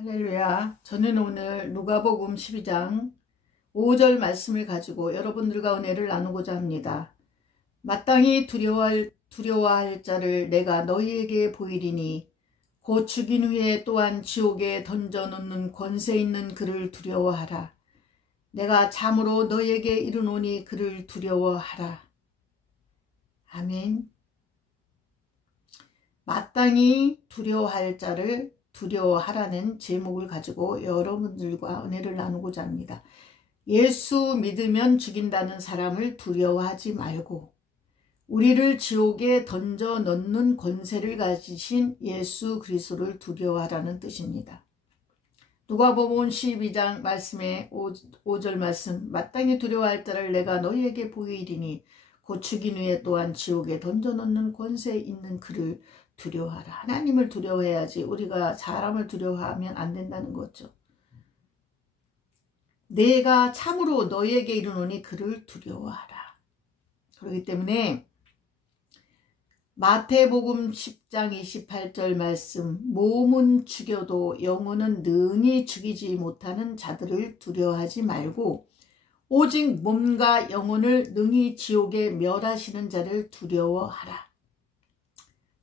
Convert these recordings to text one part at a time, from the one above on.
할렐루야. 저는 오늘 누가복음 12장 5절 말씀을 가지고 여러분들과 은혜를 나누고자 합니다. 마땅히 두려워할 자를 내가 너희에게 보이리니 곧 죽인 후에 또한 지옥에 던져놓는 권세 있는 그를 두려워하라. 내가 참으로 너희에게 이르노니 그를 두려워하라. 아멘. 마땅히 두려워할 자를 두려워하라는 제목을 가지고 여러분들과 은혜를 나누고자 합니다. 예수 믿으면 죽인다는 사람을 두려워하지 말고 우리를 지옥에 던져 넣는 권세를 가지신 예수 그리스도를 두려워하라는 뜻입니다. 누가복음 12장 말씀에 5절 말씀, 마땅히 두려워할 자를 내가 너희에게 보이리니 곧 죽인 후에 또한 지옥에 던져 넣는 권세 있는 그를 두려워하라. 하나님을 두려워해야지 우리가 사람을 두려워하면 안 된다는 거죠. 내가 참으로 너희에게 이르노니 그를 두려워하라. 그렇기 때문에 마태복음 10장 28절 말씀, 몸은 죽여도 영혼은 능히 죽이지 못하는 자들을 두려워하지 말고 오직 몸과 영혼을 능히 지옥에 멸하시는 자를 두려워하라.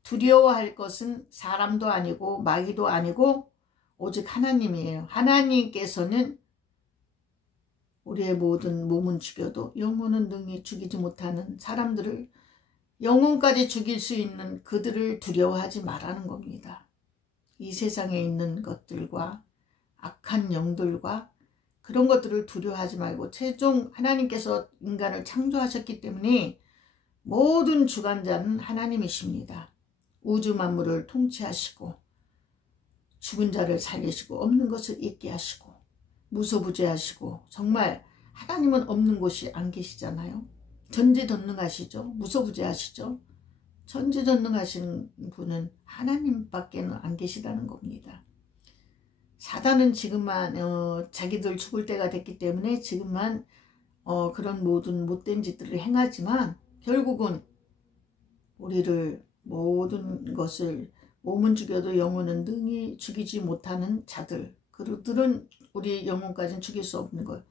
두려워할 것은 사람도 아니고 마귀도 아니고 오직 하나님이에요. 하나님께서는 우리의 모든 몸은 죽여도 영혼은 능히 죽이지 못하는 사람들을, 영혼까지 죽일 수 있는 그들을 두려워하지 말라는 겁니다. 이 세상에 있는 것들과 악한 영들과 그런 것들을 두려워하지 말고 최종 하나님께서 인간을 창조하셨기 때문에 모든 주관자는 하나님이십니다. 우주 만물을 통치하시고 죽은 자를 살리시고 없는 것을 있게 하시고 무소부재하시고, 정말 하나님은 없는 곳이 안 계시잖아요. 전지전능하시죠. 무소부재하시죠. 전지전능하신 분은 하나님밖에는 안 계시다는 겁니다. 사단은 지금만 자기들 죽을 때가 됐기 때문에 지금만 그런 모든 못된 짓들을 행하지만 결국은 우리를 모든 것을, 몸은 죽여도 영혼은 능히 죽이지 못하는 자들, 그들은 우리 영혼까지는 죽일 수 없는 것,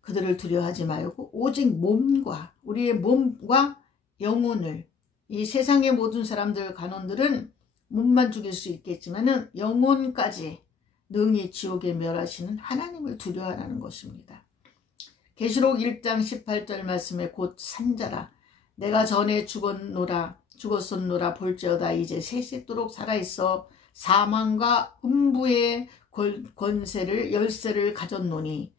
그들을 두려워하지 말고 오직 몸과, 우리의 몸과 영혼을, 이 세상의 모든 사람들, 간원들은 몸만 죽일 수 있겠지만 영혼까지 능히 지옥에 멸하시는 하나님을 두려워하라는 것입니다. 계시록 1장 18절 말씀에 곧 산자라. 내가 전에 죽었었노라 볼지어다 이제 세세토록 살아있어 사망과 음부의 열쇠를 가졌노니.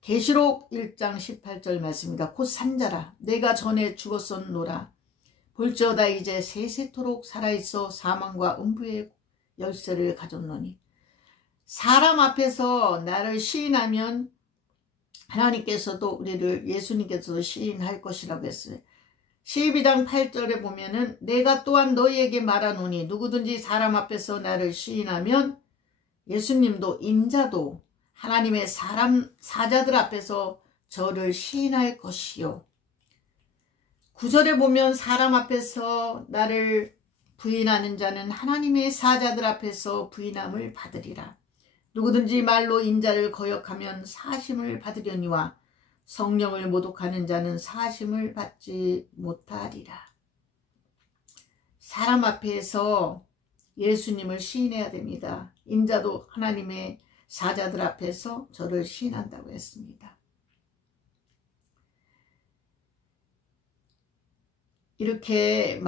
계시록 1장 18절 말씀입니다. 곧 산자라. 내가 전에 죽었었노라 볼지어다 이제 세세토록 살아있어 사망과 음부의 열쇠를 가졌노니. 사람 앞에서 나를 시인하면 하나님께서도 우리를, 예수님께서도 시인할 것이라고 했어요. 12장 8절에 보면은 내가 또한 너희에게 말하노니 누구든지 사람 앞에서 나를 시인하면, 예수님도 인자도 하나님의 사자들 앞에서 저를 시인할 것이요. 9절에 보면 사람 앞에서 나를 부인하는 자는 하나님의 사자들 앞에서 부인함을 받으리라. 누구든지 말로 인자를 거역하면 사심을 받으려니와 성령을 모독하는 자는 사심을 받지 못하리라. 사람 앞에서 예수님을 시인해야 됩니다. 인자도 하나님의 사자들 앞에서 저를 시인한다고 했습니다. 이렇게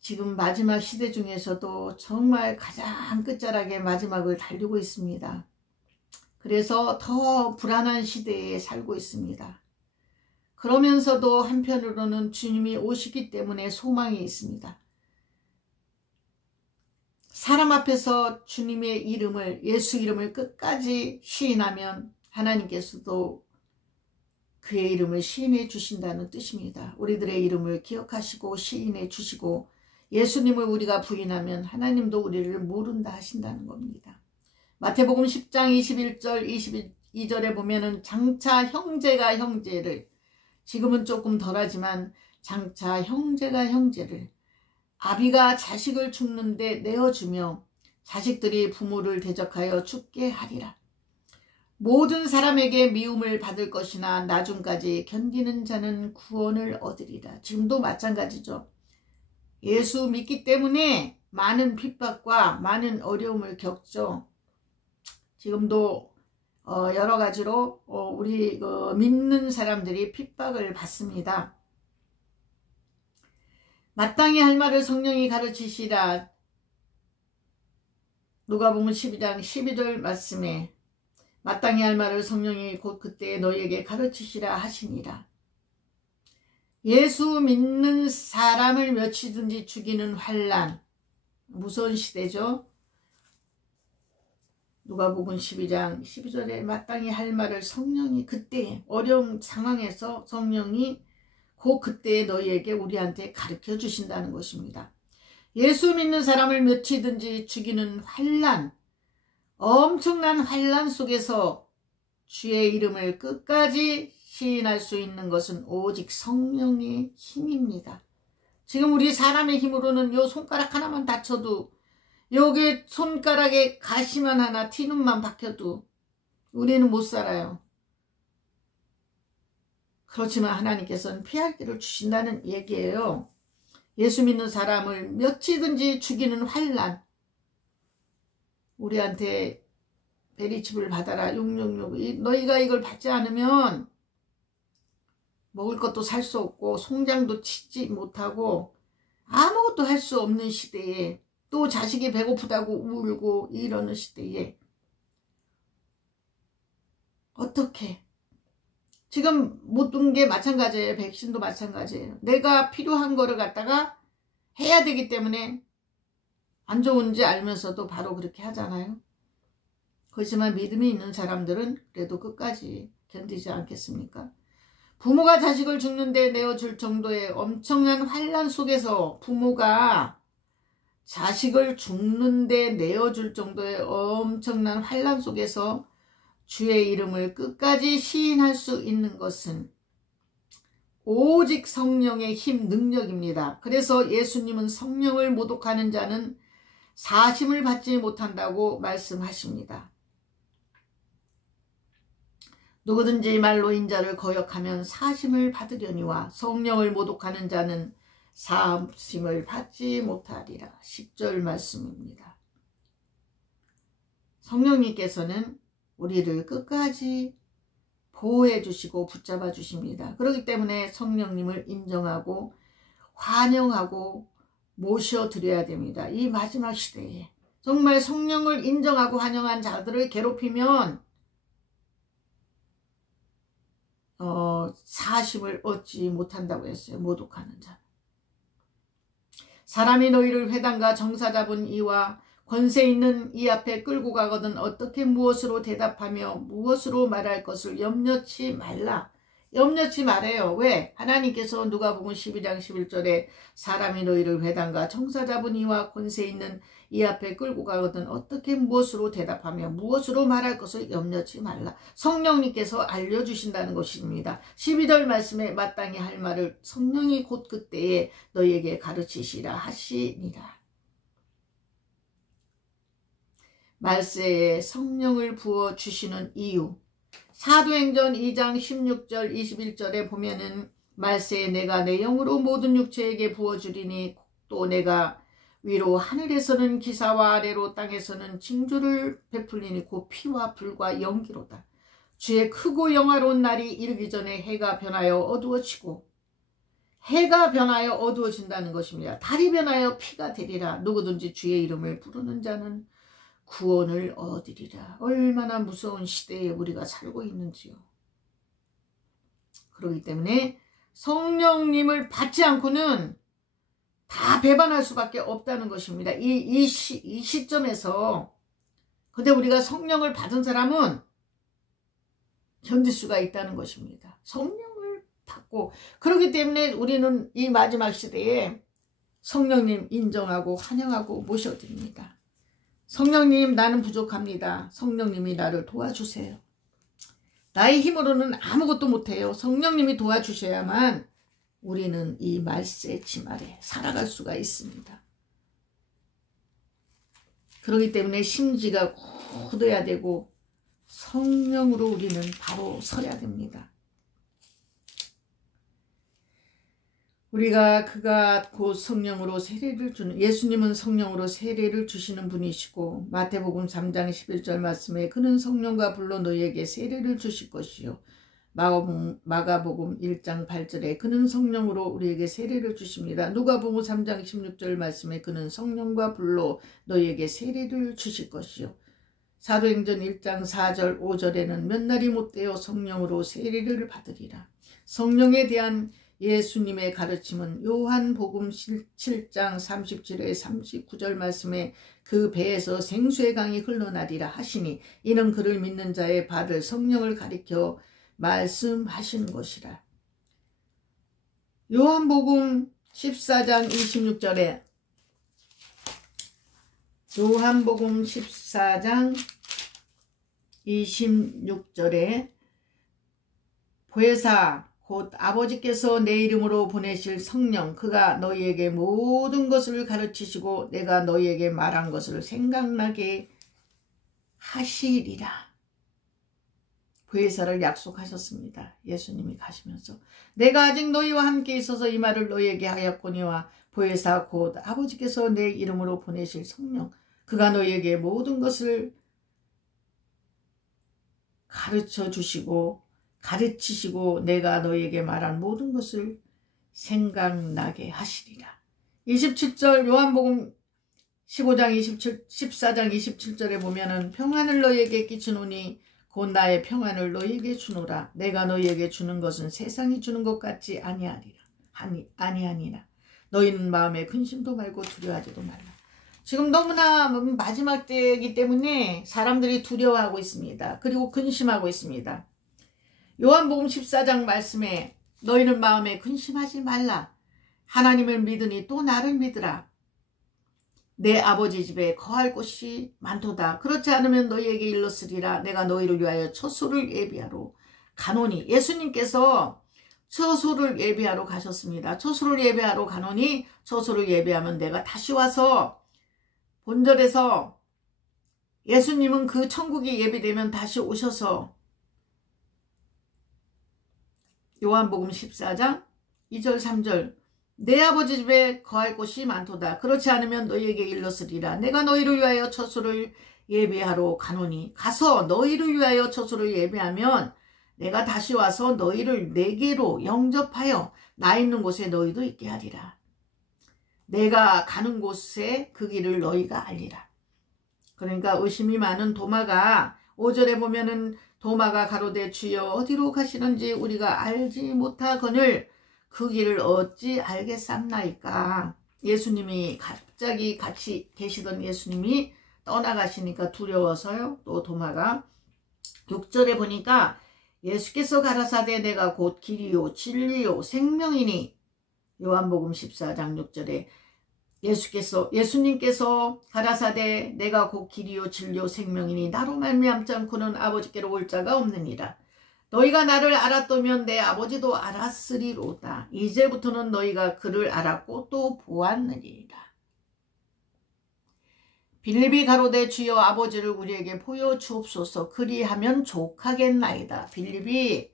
지금 마지막 시대 중에서도 정말 가장 끝자락에 마지막을 달리고 있습니다. 그래서 더 불안한 시대에 살고 있습니다. 그러면서도 한편으로는 주님이 오시기 때문에 소망이 있습니다. 사람 앞에서 주님의 이름을, 예수 이름을 끝까지 시인하면 하나님께서도 그의 이름을 시인해 주신다는 뜻입니다. 우리들의 이름을 기억하시고 시인해 주시고 예수님을 우리가 부인하면 하나님도 우리를 모른다 하신다는 겁니다. 마태복음 10장 21절 22절에 보면은 장차 형제가 형제를, 지금은 조금 덜하지만 장차 형제가 형제를, 아비가 자식을 죽는데 내어주며 자식들이 부모를 대적하여 죽게 하리라. 모든 사람에게 미움을 받을 것이나 나중까지 견디는 자는 구원을 얻으리라. 지금도 마찬가지죠. 예수 믿기 때문에 많은 핍박과 많은 어려움을 겪죠. 지금도 여러 가지로 우리 믿는 사람들이 핍박을 받습니다. 마땅히 할 말을 성령이 가르치시라. 누가복음 12장 12절 말씀에 마땅히 할 말을 성령이 곧 그때 너희에게 가르치시라 하시니라. 예수 믿는 사람을 몇이든지 죽이는 환난, 무서운 시대죠. 누가복음 12장 12절에 마땅히 할 말을 성령이 그때 어려운 상황에서 성령이 곧 그때 너희에게 우리한테 가르쳐 주신다는 것입니다. 예수 믿는 사람을 몇이든지 죽이는 환난, 엄청난 환난 속에서 주의 이름을 끝까지 시인할 수 있는 것은 오직 성령의 힘입니다. 지금 우리 사람의 힘으로는 요 손가락 하나만 다쳐도, 여기 손가락에 가시만 하나 티눈만 박혀도 우리는 못 살아요. 그렇지만 하나님께서는 피할 길을 주신다는 얘기예요. 예수 믿는 사람을 몇이든지 죽이는 환난, 우리한테 베리칩을 받아라 666, 너희가 이걸 받지 않으면 먹을 것도 살 수 없고 송장도 치지 못하고 아무것도 할 수 없는 시대에, 또 자식이 배고프다고 울고 이러는 시대에 어떻게, 지금 모든 게 마찬가지예요. 백신도 마찬가지예요. 내가 필요한 거를 갖다가 해야 되기 때문에 안 좋은지 알면서도 바로 그렇게 하잖아요. 그렇지만 믿음이 있는 사람들은 그래도 끝까지 견디지 않겠습니까? 부모가 자식을 죽는데 내어줄 정도의 엄청난 환난 속에서, 부모가 자식을 죽는데 내어줄 정도의 엄청난 환난 속에서 주의 이름을 끝까지 시인할 수 있는 것은 오직 성령의 힘, 능력입니다. 그래서 예수님은 성령을 모독하는 자는 사심을 받지 못한다고 말씀하십니다. 누구든지 말로 인자를 거역하면 사심을 받으려니와 성령을 모독하는 자는 사심을 받지 못하리라. 10절 말씀입니다. 성령님께서는 우리를 끝까지 보호해 주시고 붙잡아 주십니다. 그렇기 때문에 성령님을 인정하고 환영하고 모셔드려야 됩니다. 이 마지막 시대에 정말 성령을 인정하고 환영한 자들을 괴롭히면 사심을 얻지 못한다고 했어요. 모독하는 자. 사람이 너희를 회당과 정사 잡은 이와 권세 있는 이 앞에 끌고 가거든 어떻게 무엇으로 대답하며 무엇으로 말할 것을 염려치 말라. 염려치 말아요. 왜? 하나님께서 누가복음 12장 11절에 사람이 너희를 회당과 정사 잡은 이와 권세 있는 이 앞에 끌고 가거든 어떻게 무엇으로 대답하며 무엇으로 말할 것을 염려치 말라. 성령님께서 알려주신다는 것입니다. 12절 말씀에 마땅히 할 말을 성령이 곧 그때에 너희에게 가르치시라 하시니라. 말세에 성령을 부어주시는 이유, 사도행전 2장 16절 21절에 보면은 말세에 내가 내 영으로 모든 육체에게 부어주리니 또 내가 위로 하늘에서는 기사와 아래로 땅에서는 징조를 베풀리니 곧 피와 불과 연기로다. 주의 크고 영화로운 날이 이르기 전에 해가 변하여 어두워지고, 해가 변하여 어두워진다는 것입니다. 달이 변하여 피가 되리라. 누구든지 주의 이름을 부르는 자는 구원을 얻으리라. 얼마나 무서운 시대에 우리가 살고 있는지요. 그렇기 때문에 성령님을 받지 않고는 다 배반할 수밖에 없다는 것입니다. 이 시점에서. 근데 우리가 성령을 받은 사람은 견딜 수가 있다는 것입니다. 성령을 받고, 그렇기 때문에 우리는 이 마지막 시대에 성령님 인정하고 환영하고 모셔드립니다. 성령님, 나는 부족합니다. 성령님이 나를 도와주세요. 나의 힘으로는 아무것도 못해요. 성령님이 도와주셔야만 우리는 이 말세 치말에 살아갈 수가 있습니다. 그렇기 때문에 심지가 굳어야 되고 성령으로 우리는 바로 서야 됩니다. 그가 곧 성령으로 세례를 주는, 예수님은 성령으로 세례를 주시는 분이시고, 마태복음 3장 11절 말씀에 그는 성령과 불로 너희에게 세례를 주실 것이요, 마가복음 1장 8절에 그는 성령으로 우리에게 세례를 주십니다. 누가복음 3장 16절 말씀에 그는 성령과 불로 너희에게 세례를 주실 것이요, 사도행전 1장 4절 5절에는 몇 날이 못되어 성령으로 세례를 받으리라. 성령에 대한 예수님의 가르침은 요한복음 7장 37에 39절 말씀에 그 배에서 생수의 강이 흘러나리라 하시니 이는 그를 믿는 자의 받을 성령을 가리켜 말씀하시는 것이라. 요한복음 14장 26절에 요한복음 14장 26절에 보혜사 곧 아버지께서 내 이름으로 보내실 성령 그가 너희에게 모든 것을 가르치시고 내가 너희에게 말한 것을 생각나게 하시리라. 보혜사를 약속하셨습니다. 예수님이 가시면서 내가 아직 너희와 함께 있어서 이 말을 너희에게 하였거니와 보혜사 곧 아버지께서 내 이름으로 보내실 성령 그가 너희에게 모든 것을 가르치시고 내가 너희에게 말한 모든 것을 생각나게 하시리라. 27절 요한복음 14장 27절에 보면은 평안을 너희에게 끼치노니 곧 나의 평안을 너희에게 주노라. 내가 너희에게 주는 것은 세상이 주는 것 같지 아니하니라. 너희는 마음에 근심도 말고 두려워하지도 말라. 지금 너무나 마지막 때이기 때문에 사람들이 두려워하고 있습니다. 그리고 근심하고 있습니다. 요한복음 14장 말씀에 너희는 마음에 근심하지 말라. 하나님을 믿으니 또 나를 믿으라. 내 아버지 집에 거할 곳이 많도다. 그렇지 않으면 너희에게 일렀으리라. 내가 너희를 위하여 처소를 예비하러 가노니. 예수님께서 처소를 예비하러 가셨습니다. 처소를 예비하러 가노니 처소를 예비하면 내가 다시 와서 본절에서 예수님은 그 천국이 예비되면 다시 오셔서 요한복음 14장 2절 3절 내 아버지 집에 거할 곳이 많도다. 그렇지 않으면 너희에게 일렀으리라. 내가 너희를 위하여 처소를 예비하러 가노니 가서 너희를 위하여 처소를 예비하면 내가 다시 와서 너희를 내게로 영접하여 나 있는 곳에 너희도 있게 하리라. 내가 가는 곳에 그 길을 너희가 알리라. 그러니까 의심이 많은 도마가 5절에 보면은 도마가 가로되 주여 어디로 가시는지 우리가 알지 못하거늘 그 길을 어찌 알겠삼나이까. 예수님이 갑자기 같이 계시던 예수님이 떠나가시니까 두려워서요. 또 도마가 6절에 보니까 예수께서 가라사대 내가 곧 길이요 진리요 생명이니 요한복음 14장 6절에 예수님께서 가라사대 내가 곧 길이요 진리요 생명이니 나로 말미암지 않고는 아버지께로 올 자가 없느니라. 너희가 나를 알았다면 내 아버지도 알았으리로다. 이제부터는 너희가 그를 알았고 또 보았느니라. 빌립이 가로되 주여 아버지를 우리에게 보여주옵소서. 그리하면 족하겠나이다. 빌립이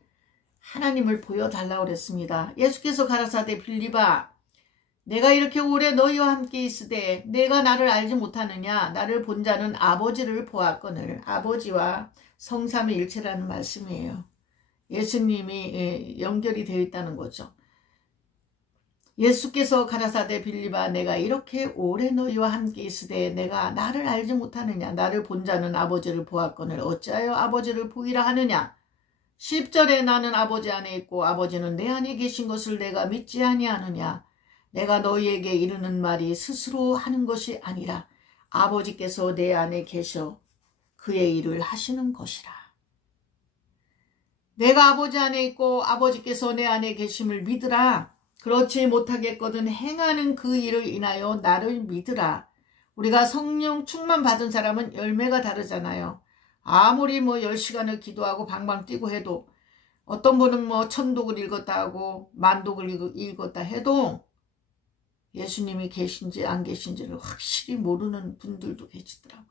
하나님을 보여달라고 그랬습니다. 예수께서 가라사대 빌립아 내가 이렇게 오래 너희와 함께 있으되 내가 나를 알지 못하느냐. 나를 본 자는 아버지를 보았거늘. 아버지와 성삼위 일체라는 말씀이에요. 예수님이 연결이 되어 있다는 거죠. 예수께서 가라사대 빌립아 내가 이렇게 오래 너희와 함께 있으되 내가 나를 알지 못하느냐. 나를 본 자는 아버지를 보았거늘 어찌하여 아버지를 보이라 하느냐. 10절에 나는 아버지 안에 있고 아버지는 내 안에 계신 것을 내가 믿지 아니하느냐. 내가 너희에게 이르는 말이 스스로 하는 것이 아니라 아버지께서 내 안에 계셔 그의 일을 하시는 것이라. 내가 아버지 안에 있고 아버지께서 내 안에 계심을 믿으라. 그렇지 못하겠거든 행하는 그 일을 인하여 나를 믿으라. 우리가 성령 충만 받은 사람은 열매가 다르잖아요. 아무리 10시간을 기도하고 방방 뛰고 해도 어떤 분은 천독을 읽었다 하고 만독을 읽었다 해도 예수님이 계신지 안 계신지를 확실히 모르는 분들도 계시더라고요.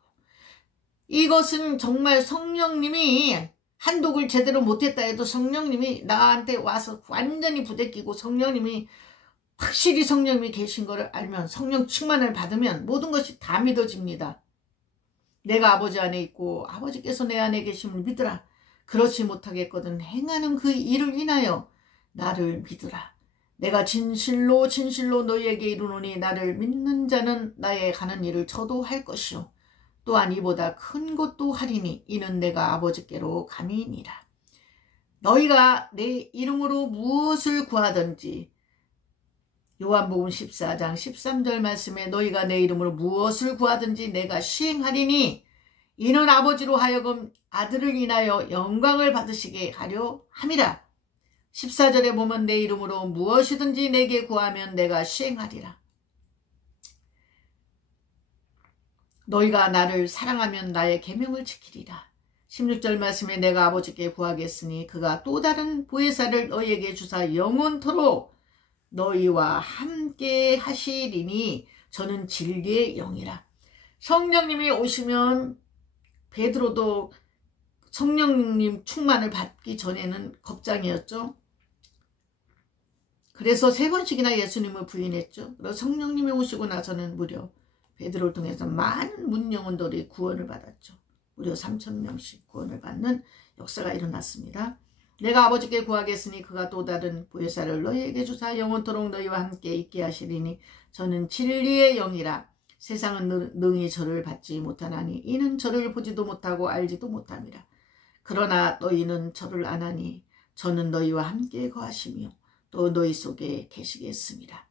이것은 정말 성령님이 한독을 제대로 못했다 해도 성령님이 나한테 와서 완전히 부대끼고 성령님이 확실히 성령님이 계신 것을 알면, 성령 충만을 받으면 모든 것이 다 믿어집니다. 내가 아버지 안에 있고 아버지께서 내 안에 계심을 믿으라. 그렇지 못하겠거든 행하는 그 일을 인하여 나를 믿으라. 내가 진실로 진실로 너희에게 이르노니 나를 믿는 자는 나의 가는 일을 저도 할 것이요 또한 이보다 큰 것도 하리니 이는 내가 아버지께로 감이니라. 너희가 내 이름으로 무엇을 구하든지, 요한복음 14장 13절 말씀에 너희가 내 이름으로 무엇을 구하든지 내가 시행하리니 이는 아버지로 하여금 아들을 인하여 영광을 받으시게 하려 함이라. 14절에 보면 내 이름으로 무엇이든지 내게 구하면 내가 시행하리라. 너희가 나를 사랑하면 나의 계명을 지키리라. 16절 말씀에 내가 아버지께 구하겠으니 그가 또 다른 보혜사를 너희에게 주사 영원토록 너희와 함께 하시리니 저는 진리의 영이라. 성령님이 오시면, 베드로도 성령님 충만을 받기 전에는 겁장이었죠. 그래서 3번씩이나 예수님을 부인했죠. 그래서 성령님이 오시고 나서는 무려 베드로를 통해서 많은 문영혼들이 구원을 받았죠. 무려 3,000명씩 구원을 받는 역사가 일어났습니다. 내가 아버지께 구하겠으니 그가 또 다른 보혜사를 너희에게 주사 영원토록 너희와 함께 있게 하시리니 저는 진리의 영이라. 세상은 능히 저를 받지 못하나니 이는 저를 보지도 못하고 알지도 못함이라. 그러나 너희는 저를 아나니 저는 너희와 함께 거하시며 또 너희 속에 계시겠습니다.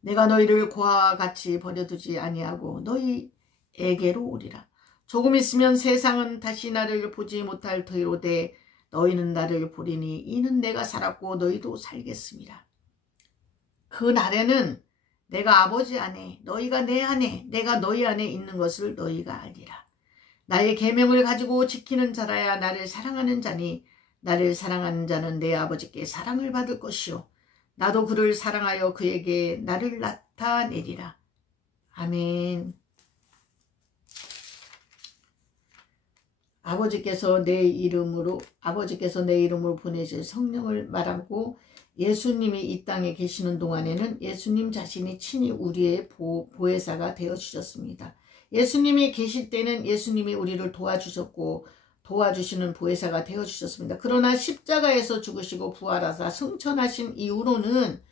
내가 너희를 고아와 같이 버려두지 아니하고 너희에게로 오리라. 조금 있으면 세상은 다시 나를 보지 못할 터이로되 너희는 나를 보리니 이는 내가 살았고 너희도 살겠습니다. 그 날에는 내가 아버지 안에 너희가 내 안에 내가 너희 안에 있는 것을 너희가 알리라. 나의 계명을 가지고 지키는 자라야 나를 사랑하는 자니 나를 사랑하는 자는 내 아버지께 사랑을 받을 것이요 나도 그를 사랑하여 그에게 나를 나타내리라. 아멘. 아버지께서 내 이름으로 보내실 성령을 말하고 예수님이 이 땅에 계시는 동안에는 예수님 자신이 친히 우리의 보혜사가 되어주셨습니다. 예수님이 계실 때는 예수님이 우리를 도와주셨고 도와주시는 보혜사가 되어주셨습니다. 그러나 십자가에서 죽으시고 부활하사 승천하신 이후로는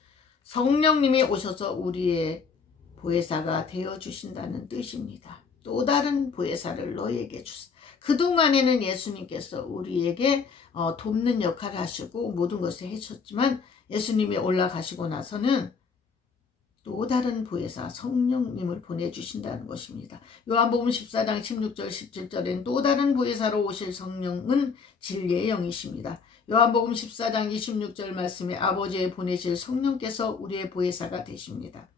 성령님이 오셔서 우리의 보혜사가 되어주신다는 뜻입니다. 또 다른 보혜사를 너희에게 주사. 그동안에는 예수님께서 우리에게 돕는 역할을 하시고 모든 것을 해주셨지만 예수님이 올라가시고 나서는 또 다른 보혜사 성령님을 보내주신다는 것입니다. 요한복음 14장 16절 17절엔 또 다른 보혜사로 오실 성령은 진리의 영이십니다. 요한복음 14장 26절 말씀에 아버지의 보내실 성령께서 우리의 보혜사가 되십니다.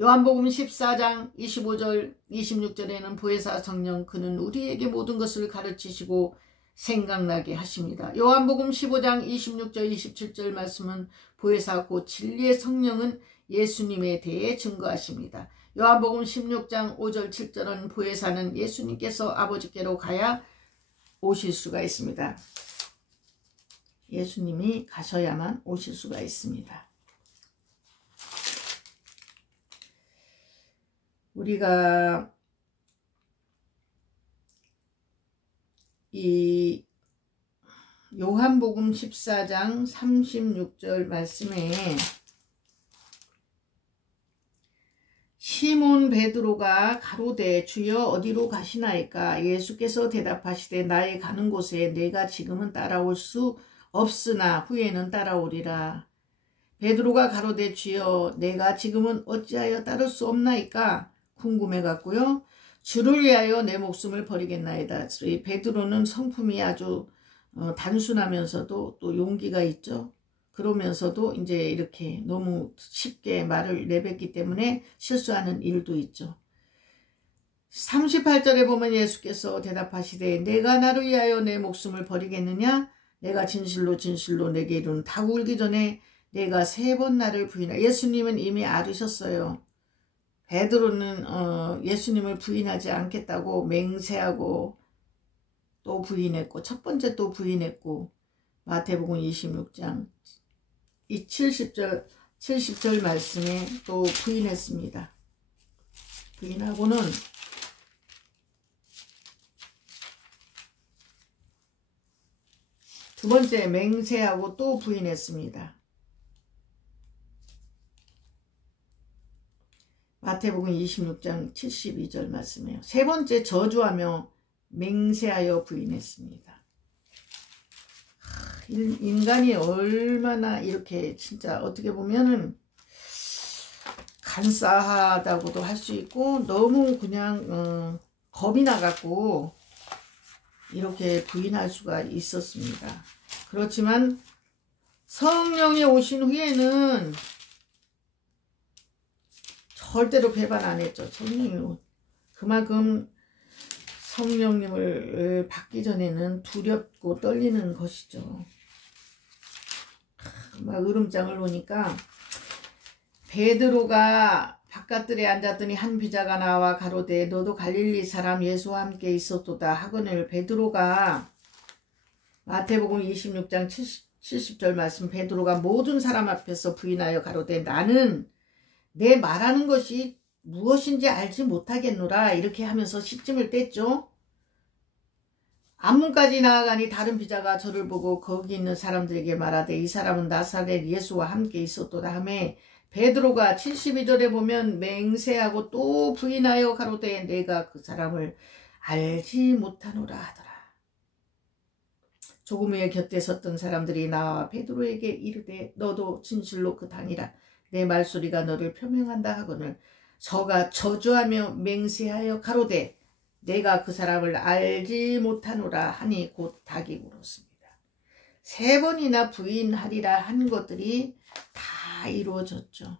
요한복음 14장 25절 26절에는 보혜사 성령 그는 우리에게 모든 것을 가르치시고 생각나게 하십니다. 요한복음 15장 26절 27절 말씀은 보혜사 곧 진리의 성령은 예수님에 대해 증거하십니다. 요한복음 16장 5절 7절은 보혜사는 예수님께서 아버지께로 가야 오실 수가 있습니다. 예수님이 가셔야만 오실 수가 있습니다. 우리가 이 요한복음 14장 36절 말씀에 시몬 베드로가 가로되 주여 어디로 가시나이까? 예수께서 대답하시되 나의 가는 곳에 내가 지금은 따라올 수 없으나 후에는 따라오리라. 베드로가 가로되 주여 내가 지금은 어찌하여 따를 수 없나이까? 궁금해 갖고요. 주를 위하여 내 목숨을 버리겠나이다. 이 베드로는 성품이 아주 단순하면서도 또 용기가 있죠. 그러면서도 이제 이렇게 너무 쉽게 말을 내뱉기 때문에 실수하는 일도 있죠. 38절에 보면 예수께서 대답하시되 내가 나를 위하여 내 목숨을 버리겠느냐? 내가 진실로 진실로 내게 이르노니 닭 울기 전에 내가 3번 나를 부인하라. 예수님은 이미 알으셨어요. 베드로는 예수님을 부인하지 않겠다고 맹세하고 또 부인했고, 첫 번째 또 부인했고, 마태복음 26장 이 70절 말씀에 또 부인했습니다. 부인하고는 두 번째 맹세하고 또 부인했습니다. 마태복음 26장 72절 말씀이에요. 세 번째 저주하며 맹세하여 부인했습니다. 인간이 얼마나 이렇게 진짜 어떻게 보면은 간사하다고도 할 수 있고 너무 그냥 겁이 나갖고 이렇게 부인할 수가 있었습니다. 그렇지만 성령이 오신 후에는 절대로 배반 안 했죠. 성령이 그만큼 성령님을 받기 전에는 두렵고 떨리는 것이죠. 막 으름장을 보니까 베드로가 바깥들에 앉았더니 한 비자가 나와 가로되 너도 갈릴리 사람 예수와 함께 있었도다 하거늘. 베드로가 마태복음 26장 70절 말씀, 베드로가 모든 사람 앞에서 부인하여 가로되 나는 내 말하는 것이 무엇인지 알지 못하겠노라 이렇게 하면서 시침을 뗐죠. 앞문까지 나아가니 다른 비자가 저를 보고 거기 있는 사람들에게 말하되 이 사람은 나사렛 예수와 함께 있었도다 하매 베드로가 72절에 보면 맹세하고 또 부인하여 가로되 내가 그 사람을 알지 못하노라 하더라. 조금 후에 곁에 섰던 사람들이 나와 베드로에게 이르되 너도 진실로 그 당이라 내 말소리가 너를 표명한다 하거늘. 저가 저주하며 맹세하여 가로되 내가 그 사람을 알지 못하노라 하니 곧 닭이 울었습니다. 세 번이나 부인하리라 한 것들이 다 이루어졌죠.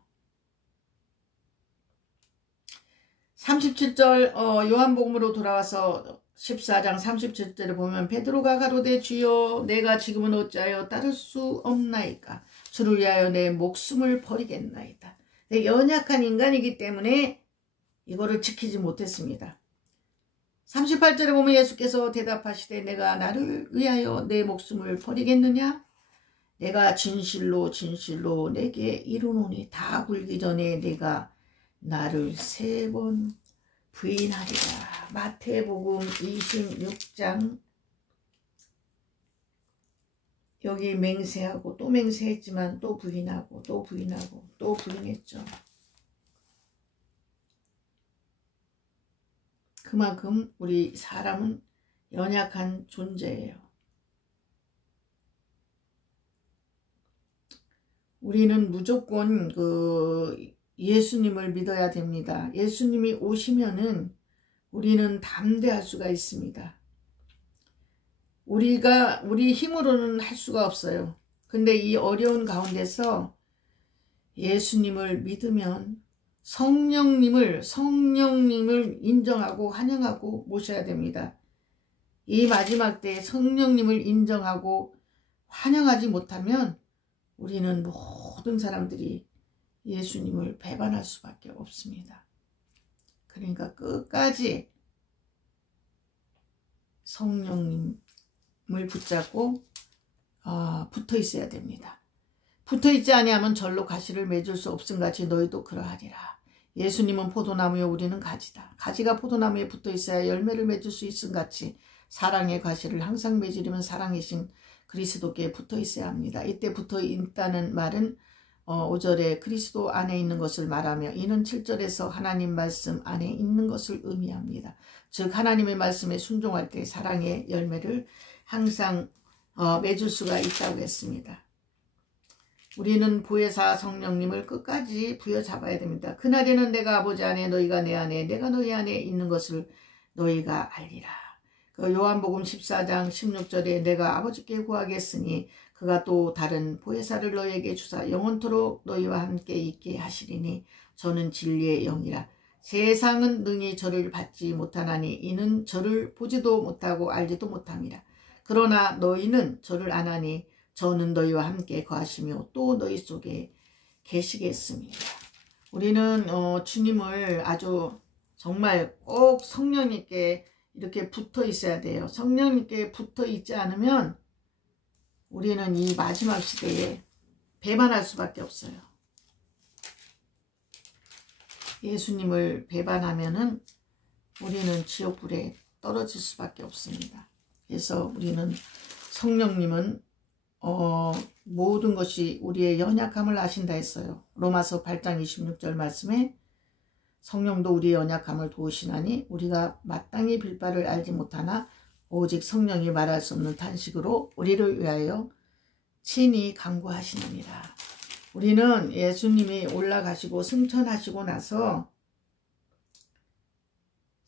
37절 요한복음으로 돌아와서 14장 37절에 보면 베드로가 가로되 주여 내가 지금은 어찌하여 따를 수 없나이까 주를 위하여 내 목숨을 버리겠나이다. 연약한 인간이기 때문에 이거를 지키지 못했습니다. 38절에 보면 예수께서 대답하시되 내가 나를 위하여 내 목숨을 버리겠느냐? 내가 진실로 진실로 내게 이르노니 다 굴기 전에 내가 나를 3번 부인하리라. 마태복음 26장 여기 맹세하고 또 맹세했지만 또 부인하고 또 부인하고 또 부인했죠. 그만큼 우리 사람은 연약한 존재예요. 우리는 무조건 예수님을 믿어야 됩니다. 예수님이 오시면은 우리는 담대할 수가 있습니다. 우리 힘으로는 할 수가 없어요. 근데 이 어려운 가운데서 예수님을 믿으면 성령님을 인정하고 환영하고 모셔야 됩니다. 이 마지막 때에 성령님을 인정하고 환영하지 못하면 우리는 모든 사람들이 예수님을 배반할 수밖에 없습니다. 그러니까 끝까지 성령님을 붙잡고 붙어 있어야 됩니다. 붙어 있지 아니하면 절로 가시를 맺을 수 없음같이 너희도 그러하리라. 예수님은 포도나무요 우리는 가지다. 가지가 포도나무에 붙어 있어야 열매를 맺을 수 있음같이 사랑의 가시를 항상 맺으려면 사랑이신 그리스도께 붙어 있어야 합니다. 이때 붙어 있다는 말은 5절에 그리스도 안에 있는 것을 말하며 이는 7절에서 하나님 말씀 안에 있는 것을 의미합니다. 즉 하나님의 말씀에 순종할 때 사랑의 열매를 항상 맺을 수가 있다고 했습니다. 우리는 보혜사 성령님을 끝까지 부여잡아야 됩니다. 그날에는 내가 아버지 안에 너희가 내 안에 내가 너희 안에 있는 것을 너희가 알리라. 요한복음 14장 16절에 내가 아버지께 구하겠으니 그가 또 다른 보혜사를 너희에게 주사 영원토록 너희와 함께 있게 하시리니 저는 진리의 영이라. 세상은 능히 저를 받지 못하나니 이는 저를 보지도 못하고 알지도 못함이라. 그러나 너희는 저를 아나니 저는 너희와 함께 거하시며 또 너희 속에 계시겠습니다. 우리는 주님을 아주 정말 꼭 성령님께 이렇게 붙어 있어야 돼요. 성령님께 붙어 있지 않으면 우리는 이 마지막 시대에 배반할 수밖에 없어요. 예수님을 배반하면은 우리는 지옥불에 떨어질 수밖에 없습니다. 그래서 우리는 성령님은 모든 것이 우리의 연약함을 아신다 했어요. 로마서 8장 26절 말씀에 성령도 우리의 연약함을 도우시나니 우리가 마땅히 빌 바를 알지 못하나 오직 성령이 말할 수 없는 탄식으로 우리를 위하여 친히 간구하시느니라. 우리는 예수님이 올라가시고 승천하시고 나서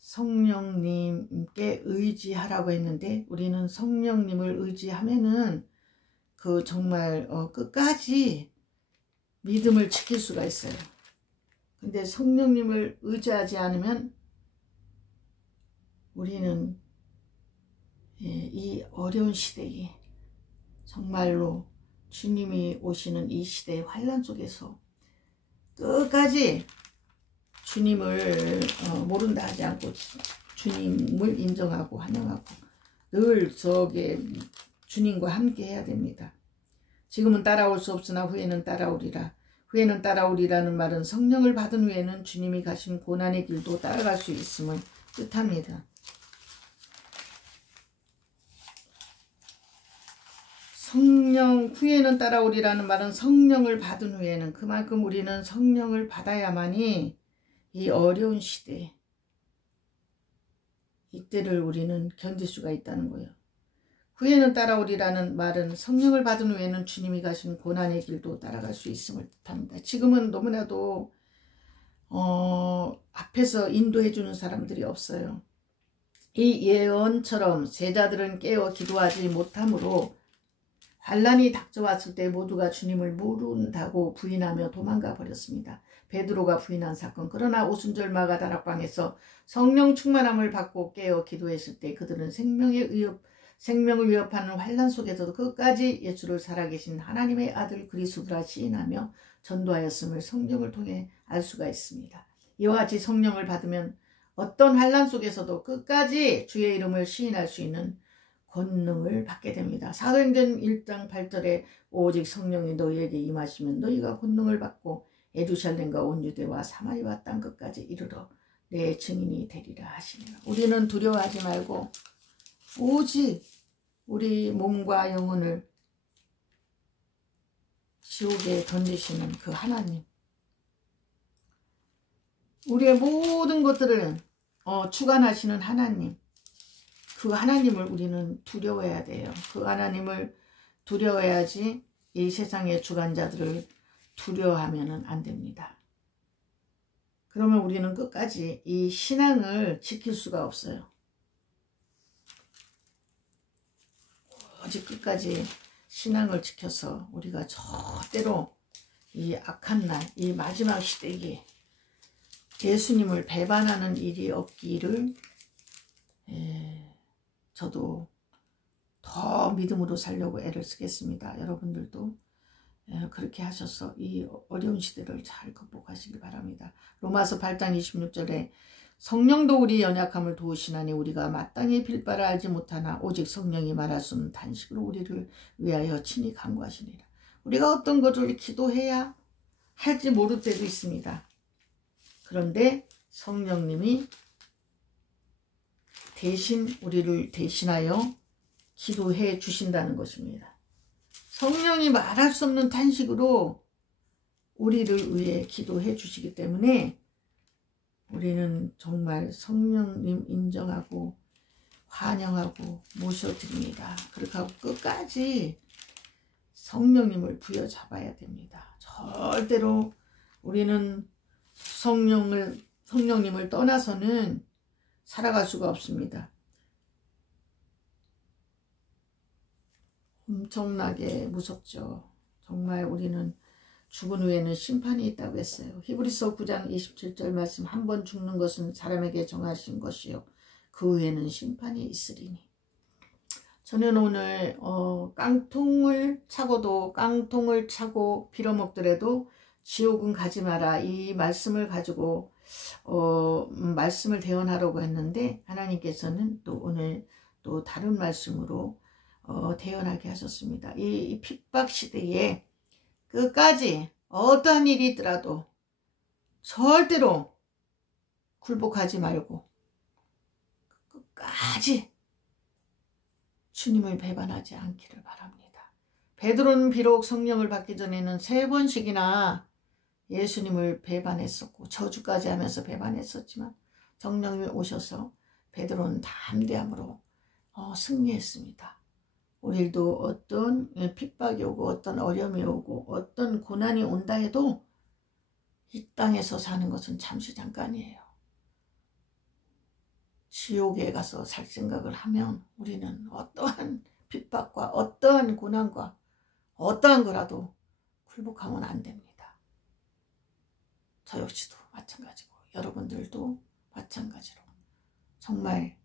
성령님께 의지하라고 했는데 우리는 성령님을 의지하면은 그 정말 끝까지 믿음을 지킬 수가 있어요. 근데 성령님을 의지하지 않으면 우리는 이 어려운 시대에 정말로 주님이 오시는 이 시대의 환난 속에서 끝까지 주님을 모른다 하지 않고 주님을 인정하고 환영하고 늘 저게 주님과 함께 해야 됩니다. 지금은 따라올 수 없으나 후에는 따라오리라. 후에는 따라오리라는 말은 성령을 받은 후에는 주님이 가신 고난의 길도 따라갈 수 있음을 뜻합니다. 성령 후에는 따라오리라는 말은 성령을 받은 후에는 그만큼 우리는 성령을 받아야만이 이 어려운 시대 이때를 우리는 견딜 수가 있다는 거예요. 후에는 따라오리라는 말은 성령을 받은 후에는 주님이 가신 고난의 길도 따라갈 수 있음을 뜻합니다. 지금은 너무나도 앞에서 인도해 주는 사람들이 없어요. 이 예언처럼 제자들은 깨어 기도하지 못하므로 환난이 닥쳐왔을 때 모두가 주님을 모른다고 부인하며 도망가 버렸습니다. 베드로가 부인한 사건. 그러나 오순절마가 다락방에서 성령 충만함을 받고 깨어 기도했을 때 그들은 생명을 위협하는 환난 속에서도 끝까지 예수를 살아계신 하나님의 아들 그리스도라 시인하며 전도하였음을 성경을 통해 알 수가 있습니다. 이와 같이 성령을 받으면 어떤 환난 속에서도 끝까지 주의 이름을 시인할 수 있는 권능을 받게 됩니다. 사도행전 1장 8절에 오직 성령이 너희에게 임하시면 너희가 권능을 받고 예루살렘과 온 유대와 사마리아 땅 끝까지 이르러 내 증인이 되리라 하시니라. 우리는 두려워하지 말고 오직 우리 몸과 영혼을 지옥에 던지시는 그 하나님, 우리의 모든 것들을 주관하시는 하나님, 그 하나님을 우리는 두려워해야 돼요. 그 하나님을 두려워해야지 이 세상의 주관자들을 두려워하면 안 됩니다. 그러면 우리는 끝까지 이 신앙을 지킬 수가 없어요. 오직 끝까지 신앙을 지켜서 우리가 절대로 이 악한 날, 이 마지막 시대에 예수님을 배반하는 일이 없기를 저도 더 믿음으로 살려고 애를 쓰겠습니다. 여러분들도 그렇게 하셔서 이 어려운 시대를 잘 극복하시길 바랍니다. 로마서 8장 26절에 성령도 우리 연약함을 도우시나니 우리가 마땅히 빌 바를 알지 못하나 오직 성령이 말할 수 없는 탄식으로 우리를 위하여 친히 간구하시니라. 우리가 어떤 것을 기도해야 할지 모를 때도 있습니다. 그런데 성령님이 대신 우리를 대신하여 기도해 주신다는 것입니다. 성령이 말할 수 없는 탄식으로 우리를 위해 기도해 주시기 때문에 우리는 정말 성령님 인정하고 환영하고 모셔드립니다. 그렇게 하고 끝까지 성령님을 부여잡아야 됩니다. 절대로 우리는 성령님을 떠나서는 살아갈 수가 없습니다. 엄청나게 무섭죠. 정말 우리는 죽은 후에는 심판이 있다고 했어요. 히브리서 9장 27절 말씀, 한 번 죽는 것은 사람에게 정하신 것이요 그 후에는 심판이 있으리니. 저는 오늘 깡통을 차고 빌어먹더라도 지옥은 가지 마라, 이 말씀을 가지고 말씀을 대언하려고 했는데 하나님께서는 또 오늘 또 다른 말씀으로 대언하게 하셨습니다. 이 핍박 시대에 끝까지 어떠한 일이 있더라도 절대로 굴복하지 말고 끝까지 주님을 배반하지 않기를 바랍니다. 베드로는 비록 성령을 받기 전에는 3번씩이나 예수님을 배반했었고 저주까지 하면서 배반했었지만 성령이 오셔서 베드로는 담대함으로 승리했습니다. 우리도 어떤 핍박이 오고 어떤 어려움이 오고 어떤 고난이 온다 해도 이 땅에서 사는 것은 잠시 잠깐이에요. 지옥에 가서 살 생각을 하면 우리는 어떠한 핍박과 어떠한 고난과 어떠한 거라도 굴복하면 안 됩니다. 저 역시도 마찬가지고 여러분들도 마찬가지로 정말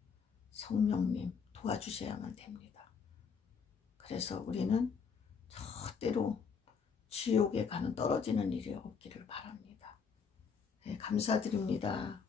성령님 도와주셔야만 됩니다. 그래서 우리는 절대로 지옥에 가는 떨어지는 일이 없기를 바랍니다. 네, 감사드립니다.